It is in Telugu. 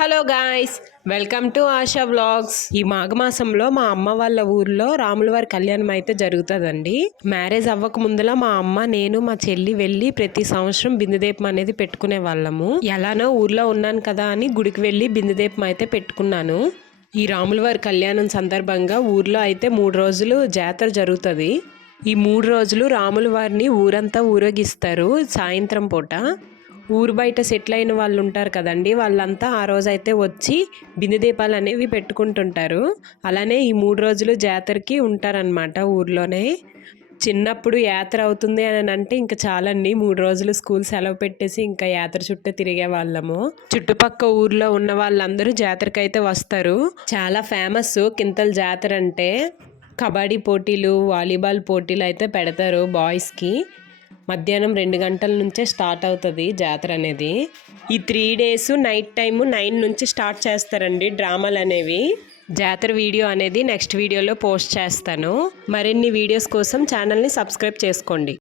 Hello guys, welcome to ASHA vlogs. ఈ మాఘమాసంలో మా అమ్మ వాళ్ళ ఊర్లో రాములవారి కళ్యాణం అయితే జరుగుతుందండి. మ్యారేజ్ అవ్వక ముందులా మా అమ్మ, నేను, మా చెల్లి వెళ్ళి ప్రతి సంవత్సరం బిందుదీపం అనేది పెట్టుకునే వాళ్ళము. ఎలానో ఊర్లో ఉన్నాను కదా అని గుడికి వెళ్ళి బిందుదీపం అయితే పెట్టుకున్నాను. ఈ రాములవారి కళ్యాణం సందర్భంగా ఊర్లో అయితే 3 రోజులు జాతర జరుగుతుంది. ఈ 3 రోజులు రాముల వారిని ఊరంతా ఊరేగిస్తారు. సాయంత్రం పూట ఊరు బయట సెటిల్ అయిన వాళ్ళు ఉంటారు కదండి, వాళ్ళంతా ఆ రోజైతే వచ్చి బిందె దీపాలు అనేవి పెట్టుకుంటుంటారు. అలానే ఈ 3 రోజులు జాతరకి ఉంటారనమాట ఊర్లోనే. చిన్నప్పుడు యాత్ర అవుతుంది అని అంటే ఇంకా చాలండి, 3 రోజులు స్కూల్ సెలవు పెట్టేసి ఇంకా యాత్ర చుట్టూ తిరిగే వాళ్ళము. చుట్టుపక్క ఊర్లో ఉన్న వాళ్ళందరూ జాతరకి అయితే వస్తారు. చాలా ఫేమస్ కింతల జాతర అంటే. కబడ్డీ పోటీలు, వాలీబాల్ పోటీలు అయితే పెడతారు బాయ్స్కి. మధ్యాహ్నం 2 గంటల నుంచే స్టార్ట్ అవుతుంది జాతర అనేది. ఈ 3 days నైట్ టైము 9 నుంచి స్టార్ట్ చేస్తారండి డ్రామాలు అనేవి. జాతర వీడియో అనేది నెక్స్ట్ వీడియోలో పోస్ట్ చేస్తాను. మరిన్ని వీడియోస్ కోసం ఛానల్ని సబ్స్క్రైబ్ చేసుకోండి.